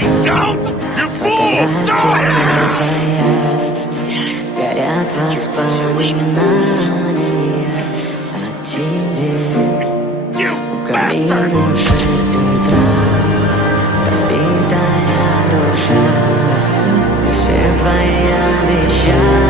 Don't! You fool! Stop! Горят воспоминания о тебе. You У камина bastard! в 6 утра разбитая душа, и все твои обещания